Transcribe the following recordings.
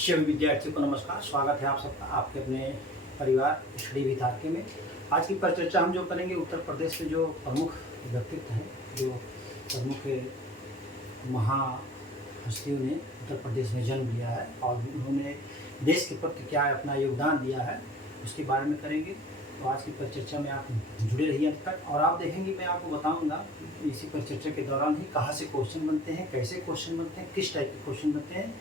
सभी विद्यार्थियों को नमस्कार। स्वागत है आप सबका आपके अपने परिवार स्टडी विद आर के में। आज की परिचर्चा हम जो करेंगे उत्तर प्रदेश में जो प्रमुख व्यक्तित्व हैं, जो प्रमुख महाहस्तियों ने उत्तर प्रदेश में जन्म लिया है और उन्होंने देश के प्रति क्या अपना योगदान दिया है उसके बारे में करेंगे। तो आज की परिचर्चा में आप जुड़े रहिए अंत तक और आप देखेंगे मैं आपको बताऊंगा इसी परिचर्चा के दौरान ही कहाँ से क्वेश्चन बनते हैं, कैसे क्वेश्चन बनते हैं, किस टाइप के क्वेश्चन बनते हैं,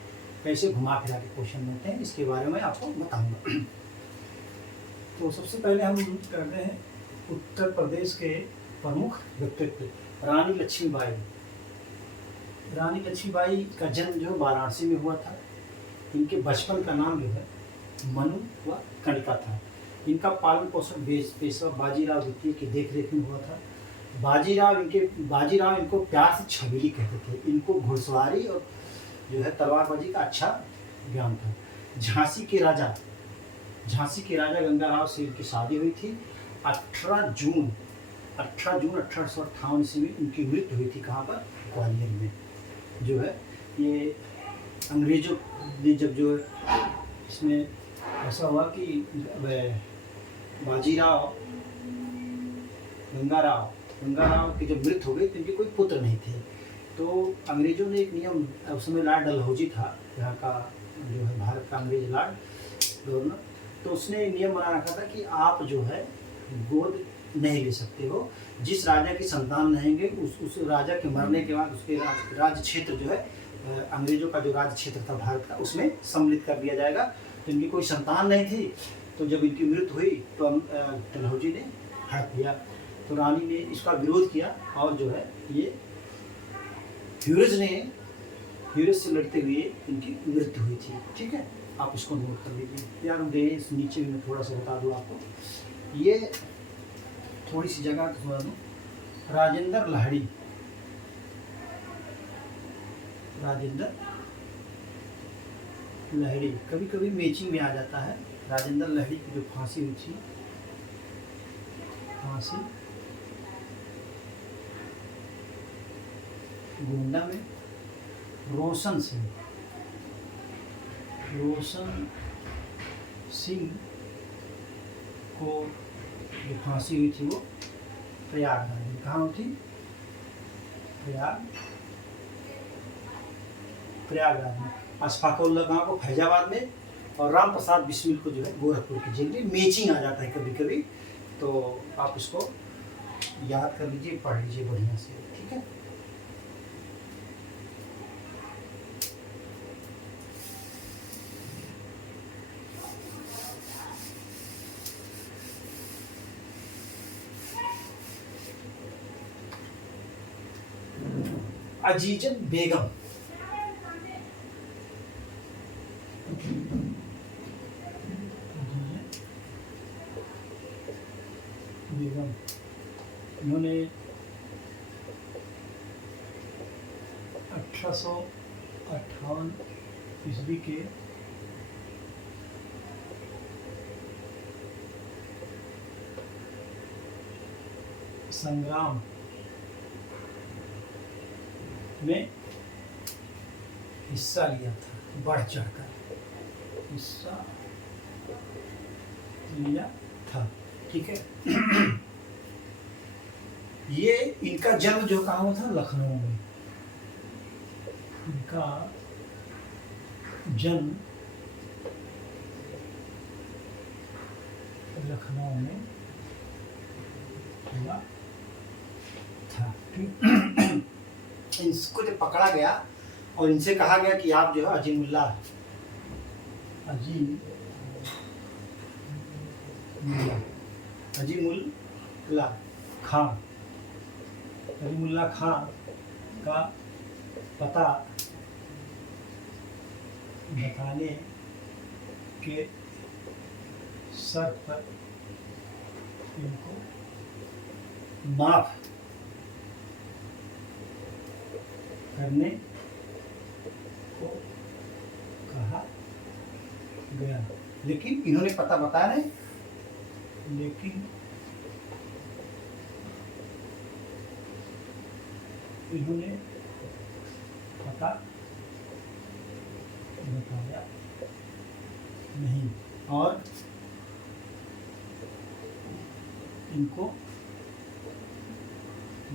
कैसे घुमा फिरा के क्वेश्चन बनते हैं, इसके बारे में आपको बताऊंगा। तो सबसे पहले हम कर रहे हैं उत्तर प्रदेश के प्रमुख व्यक्तित्व रानी लक्ष्मीबाई। रानी लक्ष्मीबाई का जन्म जो वाराणसी में हुआ था। इनके बचपन का नाम जो है मनु व कणिका था। इनका पालन पोषण पेशवा बाजीराव द्वितीय की देखरेख में हुआ था। बाजीराव इनको प्यार से छबीली कहते थे। इनको घुड़सवारी और जो है तलवारबाजी का अच्छा ज्ञान था। झांसी के राजा गंगाराव से इनकी शादी हुई थी। 18 जून 1858 ईस्वी में इनकी मृत्यु हुई थी। कहाँ पर? ग्वालियर में। जो है ये अंग्रेजों ने जब जो इसमें ऐसा हुआ कि बाजीराव गंगाराव की जब मृत्यु हो गई तो इनके कोई पुत्र नहीं थे। तो अंग्रेजों ने एक नियम, उस समय लॉर्ड डलहौजी था यहाँ का जो है भारत का अंग्रेज लॉर्ड गवर्नर, तो उसने नियम बना रखा था कि आप जो है गोद नहीं ले सकते हो। जिस राजा की संतान रहेंगे उस राजा के मरने के बाद उसके राज्य क्षेत्र जो है अंग्रेजों का जो राज्य क्षेत्र था भारत का उसमें सम्मिलित कर दिया जाएगा। तो इनकी कोई संतान नहीं थी। तो जब इनकी मृत्यु हुई तो डलहौजी ने हड़प लिया। तो रानी ने इसका विरोध किया और जो है ये ह्यूरिस से लड़ते हुए इनकी मृत्यु हुई थी। ठीक है, आप इसको नोट कर लीजिए। यार इस नीचे में थोड़ा सा बता दूँ आपको, ये थोड़ी सी जगह थोड़ा दूँ। राजेंद्र लहड़ी कभी कभी मैचिंग में आ जाता है। राजेंद्र लहड़ी की जो फांसी हुई थी, गोंडा में रोशन सिंह को जो फांसी हुई थी वो प्रयागराज में। कहाँ हुई थी? प्रयागराज में। अशफाकुल्लाह खां को फैजाबाद में और राम प्रसाद बिस्मिल को जो है गोरखपुर की जेल में। मैचिंग आ जाता है कभी कभी, तो आप इसको याद कर लीजिए, पढ़ लीजिए बढ़िया से। ठीक है, अजीजन बेगम इन्होंने 1858 ईस्वी के संग्राम में हिस्सा लिया था। बढ़ चढ़कर हिस्सा लिया था। ठीक है। ये इनका जन्म जो कहाँ हुआ था? लखनऊ में। इनका जन्म लखनऊ में हुआ था। इनको जब पकड़ा गया और इनसे कहा गया कि आप जो है अजीमुल्लाह खां का पता बताने के शर्त पर इनको माफ करने को कहा गया। लेकिन इन्होंने पता बताया नहीं, लेकिन इन्होंने पता बताया नहीं, और इनको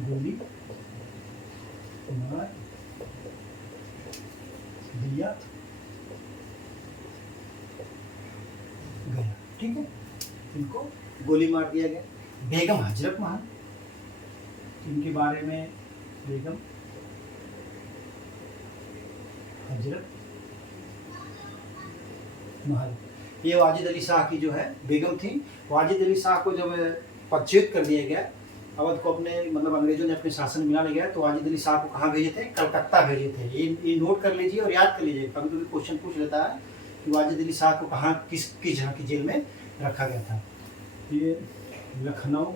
गोली मार दिया गया। ठीक है, इनको गोली मार दिया गया। बेगम हजरत महल, इनके बारे में बेगम हजरत महल, ये वाजिद अली शाह की जो है बेगम थी। वाजिद अली शाह को जब पदच्युत कर दिया गया, अवध को अपने मतलब अंग्रेजों ने अपने शासन में मिला ले गया, तो वाजिद अली शाह को कहाँ भेजे थे? कलकत्ता भेजे थे। ये नोट कर लीजिए और याद कर लीजिए, कभी कभी क्वेश्चन पूछ लेता है कि वाजिद अली शाह को कहाँ किस जगह की जेल में रखा गया था। ये लखनऊ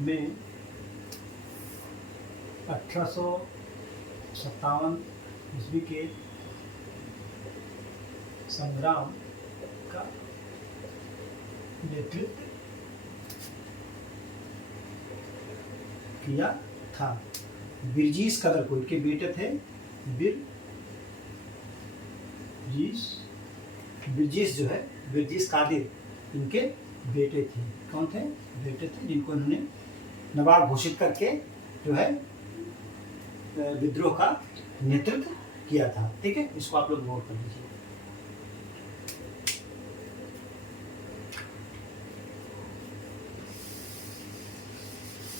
में 1857 ईस्वी के संग्राम का नेतृत्व किया था। बिरजीस कदर को, इनके बेटे थे बिरजीस जो है बिरजीस कादिर, इनके बेटे थे। कौन थे? बेटे थे, जिनको इन्होंने नवाब घोषित करके जो है विद्रोह का नेतृत्व किया था। ठीक है, इसको आप लोग नोट कर लीजिए।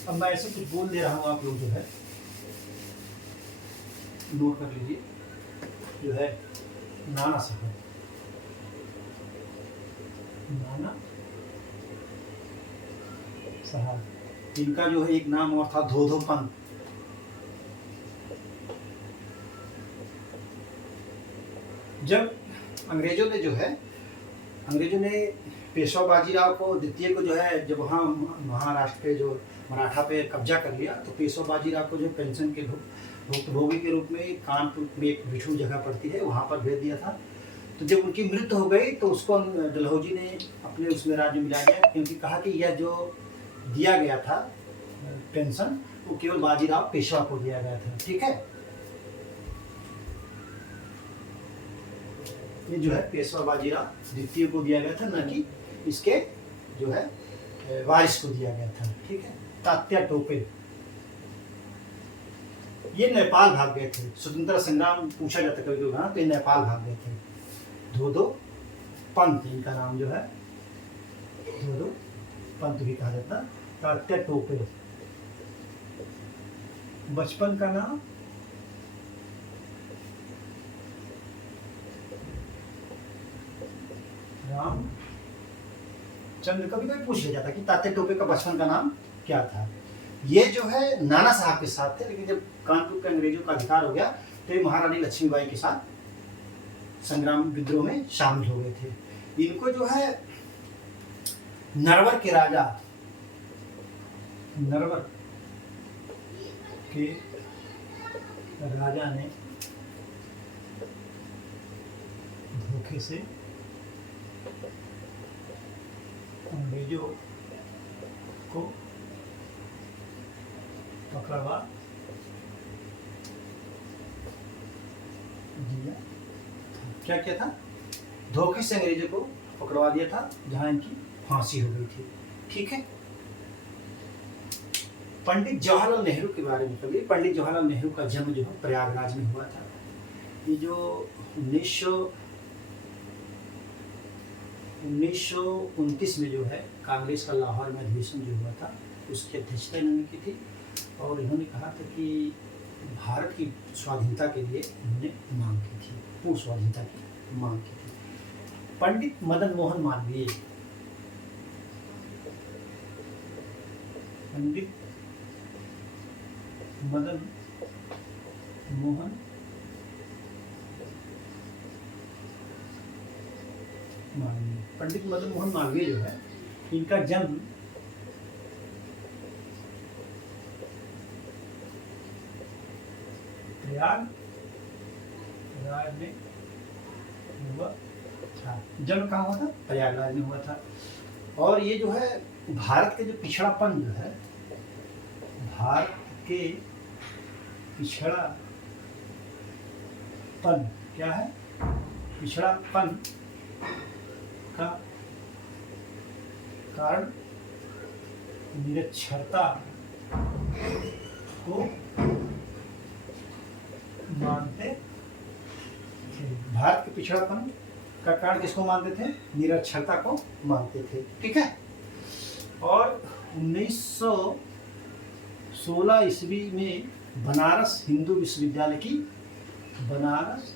अब मैं ऐसे कुछ बोल दे रहा हूँ, आप लोग जो है नोट कर लीजिए। जो है नाना साहब, नाना साहब, इनका जो है एक नाम और था धोधो पंत। जब अंग्रेजों ने पेशवा बाजीराव को द्वितीय को जो है, जब वहाँ महाराष्ट्र पे जो मराठा पे कब्जा कर लिया, तो पेशवा बाजीराव को जो पेंशन के भोगी के रूप में कानपुर में एक बिठूर जगह पड़ती है, वहाँ पर भेज दिया था। तो जब उनकी मृत्यु हो गई तो उसको डलहौजी ने अपने उसमें राज्य में मिला दिया, क्योंकि कहा कि यह जो दिया गया था पेंशन, वो केवल बाजीराव पेशवा को दिया गया था। ठीक है, ये जो है पेशवा बाजीराव द्वितीय को दिया गया था, न कि इसके जो है वारिस को दिया गया था। ठीक है, तात्या टोपे, ये नेपाल भाग गए थे। स्वतंत्रता संग्राम पूछा जाता कभी कभी, तो ये नेपाल भाग गए थे। धोधो पंत, इनका नाम जो है धोधो पंत भी कहा जाता। तात्या टोपे, बचपन का नाम राम चंद्र। कभी कभी पूछ लिया जाता कि तात्या टोपे का बचपन का नाम क्या था। ये जो है नाना साहब के साथ थे, लेकिन जब कानपुर के अंग्रेजों का अधिकार हो गया तो ये महारानी लक्ष्मीबाई के साथ संग्राम विद्रोह में शामिल हो गए थे। इनको जो है नरवर के राजा, नरवर के राजा ने धोखे से अंग्रेजों को पकड़वा दिया। क्या क्या था? धोखे से अंग्रेजों को पकड़वा दिया था, जहां इनकी फांसी हो गई थी। ठीक है, पंडित जवाहरलाल नेहरू के बारे में कभी। पंडित जवाहरलाल नेहरू का जन्म जो है प्रयागराज में हुआ था। ये जो 1929 में जो है कांग्रेस का लाहौर में अधिवेशन जो हुआ था, उसकी अध्यक्षता इन्होंने की थी, और इन्होंने कहा था कि भारत की स्वाधीनता के लिए इन्होंने मांग की थी, पूर्ण स्वाधीनता की मांग की थी। पंडित मदन मोहन मालवीय, पंडित मदन मोहन मालवीय, पंडित मदन मोहन मालवीय जो है, इनका जन्म प्रयागराज में हुआ था। जन्म कहाँ हुआ था? प्रयागराज में हुआ था। और ये जो है भारत के जो पिछड़ापन जो है, भारत के पिछड़ापन क्या है? पिछड़ापन का कारण निरक्षरता को मानते थे। भारत के पिछड़ापन का कारण किसको मानते थे? निरक्षरता को मानते थे। ठीक है। और 1916 ईस्वी में बनारस हिंदू विश्वविद्यालय की बनारस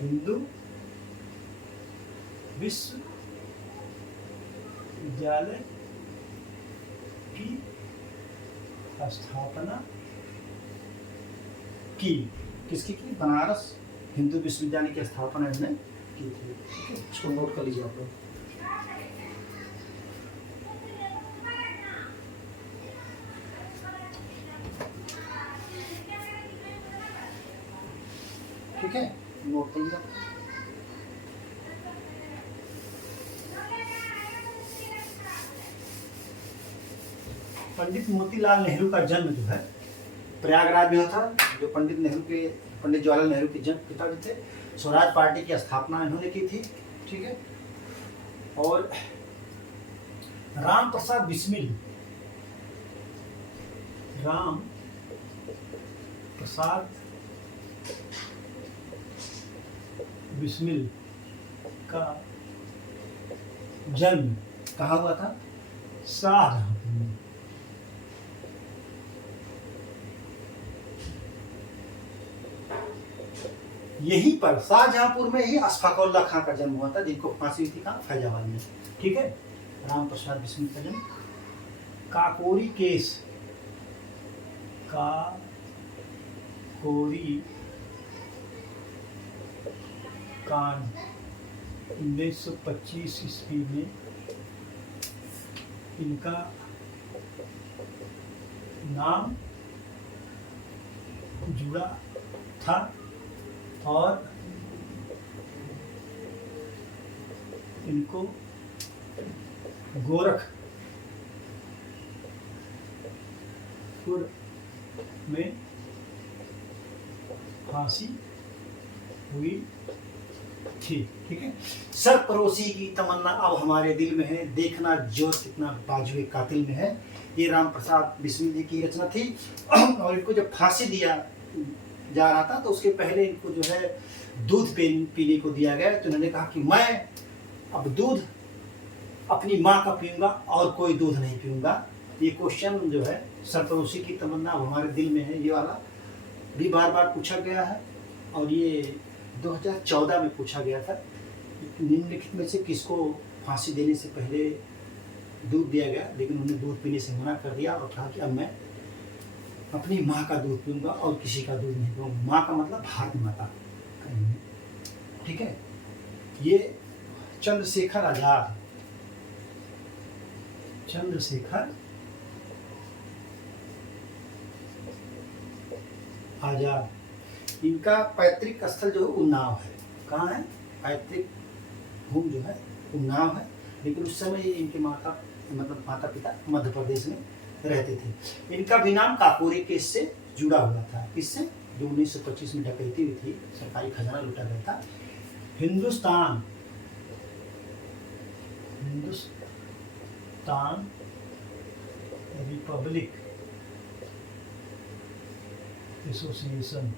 हिंदू विश्वविद्यालय की स्थापना की। किसकी की? बनारस हिंदू विश्वविद्यालय की स्थापना इन्होंने की थी। इसको नोट कर लीजिए आप लोग। ठीक है, नोट कर लीजिए। पंडित मोतीलाल नेहरू का जन्म जो है प्रयागराज में हुआ था। जो पंडित जवाहरलाल नेहरू के जन्म पिता भी थे। स्वराज पार्टी की स्थापना इन्होंने की थी। ठीक है। और राम प्रसाद बिस्मिल का जन्म कहाँ हुआ था? शाहजहांपुर में। यहीं पर शाहजहांपुर में ही अशफाकउल्लाह खां का जन्म हुआ था, जिनको फांसी हुई थी कहाँ? फैजाबाद में। ठीक है। राम प्रसाद बिस्मिल का जन्म। काकोरी कांड 1925 ईस्वी में इनका नाम जुड़ा था और इनको गोरखपुर में फांसी हुई थी। ठीक है। सरपरोशी की तमन्ना अब हमारे दिल में है, देखना जोर कितना बाजुए कातिल में है। ये राम प्रसाद बिस्मिल जी की रचना थी। और इनको जब फांसी दिया जा रहा था तो उसके पहले इनको जो है दूध पीने को दिया गया। तो इन्होंने कहा कि मैं अब दूध अपनी माँ का पीऊंगा और कोई दूध नहीं पीऊंगा। ये क्वेश्चन जो है सरपरोशी की तमन्ना अब हमारे दिल में है, ये वाला भी बार बार पूछा गया है। और ये 2014 में पूछा गया था। निम्नलिखित में से किसको फांसी देने से पहले दूध दिया गया? लेकिन उन्होंने दूध पीने से मना कर दिया और कहा कि अब मैं अपनी माँ का दूध पीऊंगा और किसी का दूध नहीं पीऊंगा। माँ का मतलब भारत माता। ठीक है। ये चंद्रशेखर आजाद इनका पैतृक स्थल जो है उन्नाव है। कहाँ है? पैतृक भूमि जो है उन्नाव है। लेकिन उस समय इनके माता पिता मध्य प्रदेश में रहते थे। इनका भी नाम काकोरी केस से जुड़ा हुआ था। किससे? जो 1925 में डकैती हुई थी, सरकारी खजाना लूटा गया था। हिंदुस्तान रिपब्लिक एसोसिएशन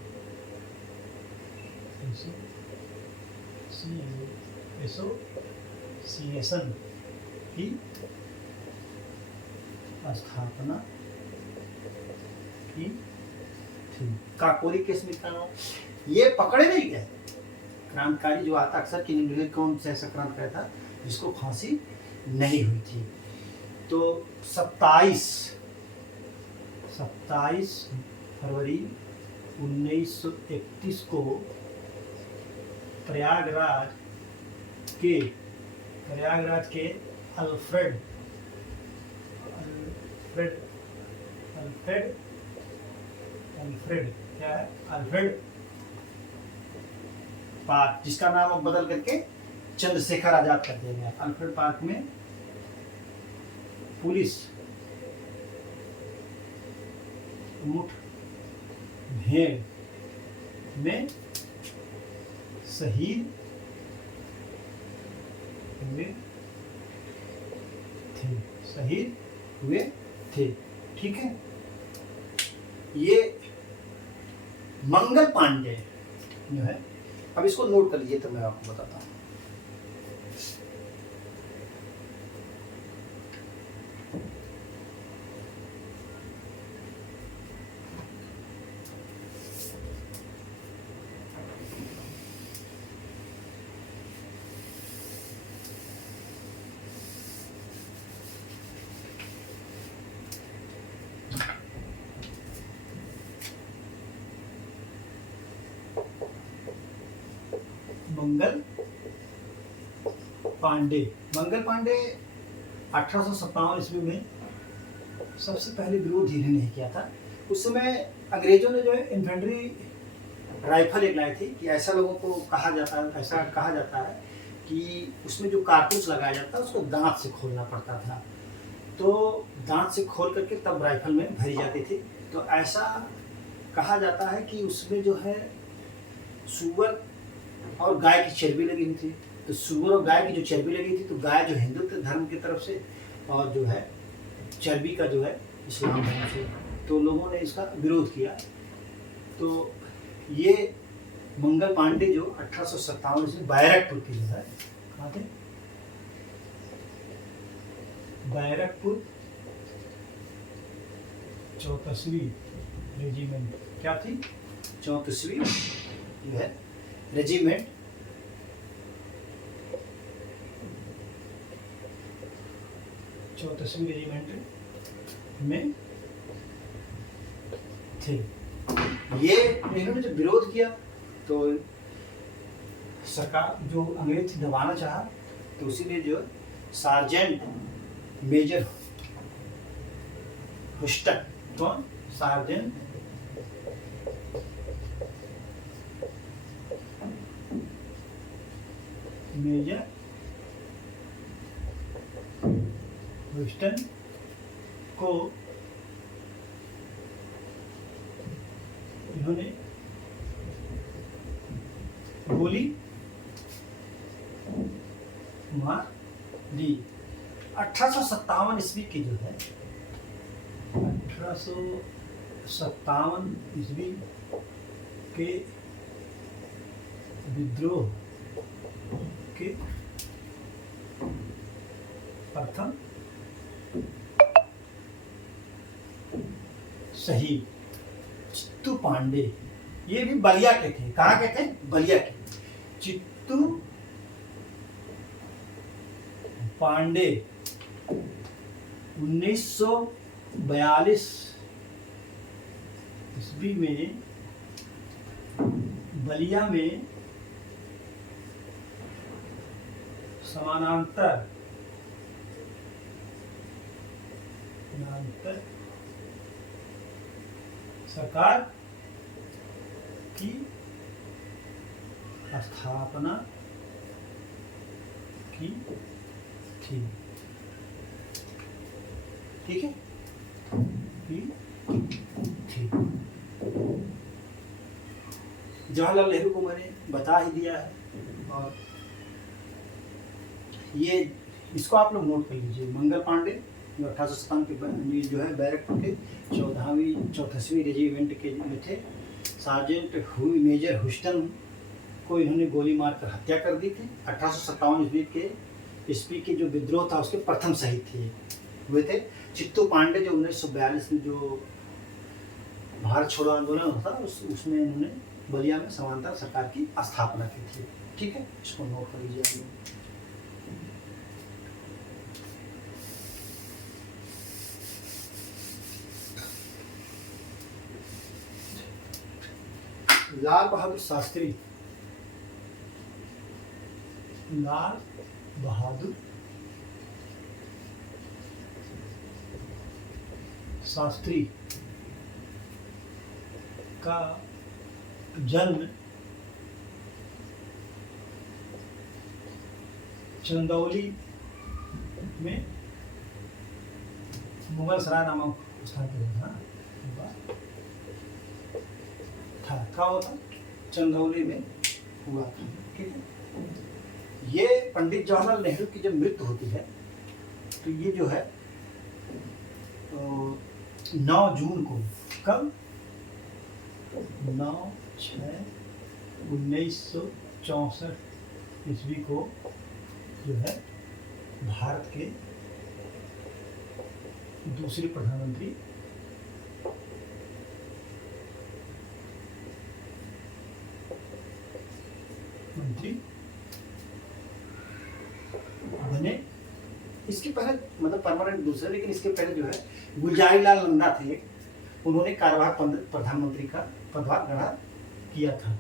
की स्थापना की थी। काकोरी केस में क्या? ये पकड़े नहीं गए क्रांतिकारी जो आता अक्सर कि निम्नलिखित कौन सा ऐसा क्रांतिकारी था जिसको फांसी नहीं हुई थी। तो 27 फरवरी 1931 को प्रयागराज के अल्फ्रेड पार्क, जिसका नाम अब बदल करके चंद्रशेखर आजाद कर दिया गया। अल्फ्रेड पार्क में पुलिस मुठभेड़ में शहीद हुए थे, शहीद हुए थे। ठीक है, ये मंगल पांडे जो है, अब इसको नोट कर लीजिए तो मैं आपको बताता हूँ। मंगल पांडे 1857 ईस्वी में सबसे पहले विरोध इन्होंने नहीं किया था। उस समय अंग्रेजों ने जो है इन्फेंट्री राइफल एक लाई थी कि ऐसा लोगों को ऐसा कहा जाता है कि उसमें जो कारतूस लगाया जाता है उसको दांत से खोलना पड़ता था, तो दांत से खोल करके तब राइफल में भरी जाती थी। तो ऐसा कहा जाता है कि उसमें जो है सुअर और गाय की चर्बी लगी हुई थी। तो सुअर और गाय की जो चर्बी लगी थी, तो गाय जो हिंदुत्व धर्म की तरफ से और जो है चर्बी का जो है इस्लाम धर्म से, तो लोगों ने इसका विरोध किया। तो ये मंगल पांडे जो 1857 से बैरकपुर की जो है, कहाँ थे, बैरकपुर 34वीं रेजिमेंट, क्या थी, 34वीं जो है रेजिमेंट, रेजिमेंट में थे। ये इन्होंने जब विरोध किया तो सरकार जो अंग्रेज दबाना चाहा, तो इसीलिए जो सार्जेंट मेजर हुस्टन, कौन, सार्जेंट मेजर हुस्टन को इन्होंने गोली मार दी। 1857 ईस्वी की जो है, 1857 ईस्वी के विद्रोह के प्रथम शहीद चित्तू पांडे, ये भी बलिया के थे। कहाँ के थे, बलिया के। चित्तू पांडे 1942 ईस्वी में बलिया में समानांतर सरकार की स्थापना की थी। ठीक है, की थी। जवाहरलाल नेहरू को मैंने बता ही दिया है, और ये इसको आप लोग नोट कर लीजिए। मंगल पांडे जो 1857 के जो है बैरकपुर के 34वीं रेजिमेंट के में थे। सार्जेंट मेजर हुस्टन को इन्होंने गोली मारकर हत्या कर दी थी। 1857 ईस्वी के जो विद्रोह था उसके प्रथम शहीद थे हुए थे। चित्तू पांडे जो 1942 में जो भारत छोड़ो आंदोलन होता उसमें इन्होंने बलिया में समानांतर सरकार की स्थापना की थी। ठीक है, इसको नोट कर लीजिए। लाल बहादुर शास्त्री, लाल बहादुर शास्त्री का जन्म चंदौली में मुगल सराय नामक स्थान पर था। क्या होता, चंदौली में हुआ था। ठीक है, ये पंडित जवाहरलाल नेहरू की जब मृत्यु होती है तो ये जो है 9 जून को, कब, 9/6/1964 ईस्वी को जो है भारत के दूसरे प्रधानमंत्री बने। इसके पहले मतलब परमानेंट दूसरे, लेकिन इसके पहले जो है गुलजारीलाल नंदा थे, उन्होंने कार्यवाहक प्रधानमंत्री का पदभार ग्रहण किया था।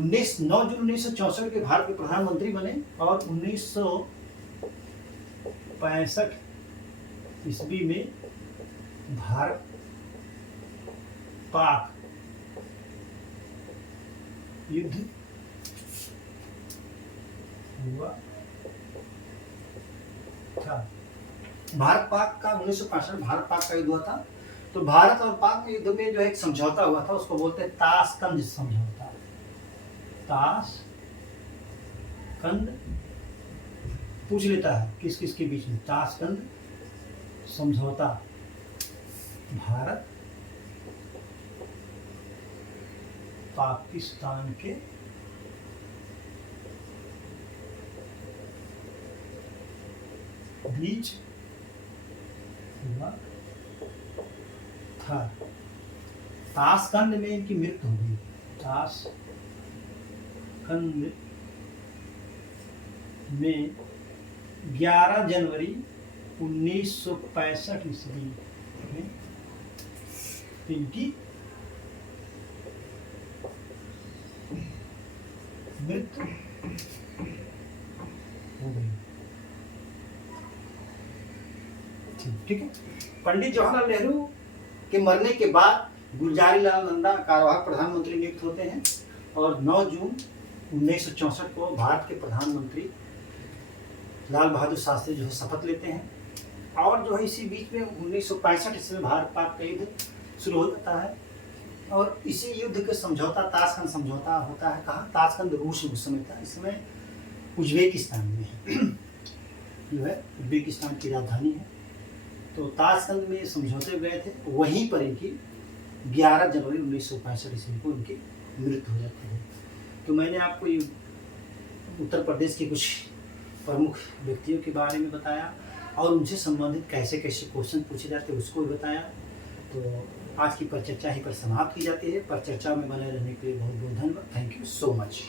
9 जून 1964 के भारत के प्रधानमंत्री बने और 1965 ईस्वी में भारत पाक युद्ध हुआ था। भारत पाक का 1965 भारत पाक का युद्ध हुआ था। तो भारत और पाक में युद्ध में जो एक समझौता हुआ था उसको बोलते हैं ताशकंद समझौता। ताशकंद पूछ लेता है किस किस के बीच में, ताशकंद समझौता भारत पाकिस्तान के बीच हुआ था। ताशकंद में इनकी मृत्यु हो गई। ताशकंद में 11 जनवरी 1965 ईस्वी में इनकी मृत्यु हो गई। ठीक है, पंडित जवाहरलाल नेहरू के मरने के बाद गुलजारीलाल नंदा कार्यवाहक प्रधानमंत्री नियुक्त होते हैं और 9 जून 1964 को भारत के प्रधानमंत्री लाल बहादुर शास्त्री जो है शपथ लेते हैं। और जो है इसी बीच में 1965 ईस्वी में भारत पाक का युद्ध शुरू हो जाता है और इसी युद्ध के समझौता ताशकंद समझौता होता है। कहाँ? ताशकंद रूस में उस समय था, इस समय उज्बेकिस्तान में जो है उज्बेकिस्तान की राजधानी है। तो ताशकंद में समझौते गए थे, वहीं पर इनकी 11 जनवरी 1965 ईस्वी को इनकी मृत्यु हो जाती है। तो मैंने आपको ये उत्तर प्रदेश के कुछ प्रमुख व्यक्तियों के बारे में बताया और उनसे संबंधित कैसे कैसे क्वेश्चन पूछे जाते हैं उसको भी बताया। तो आज की परिचर्चा ही पर समाप्त की जाती है। परिचर्चा में बने रहने के लिए बहुत बहुत धन्यवाद। Thank you so much.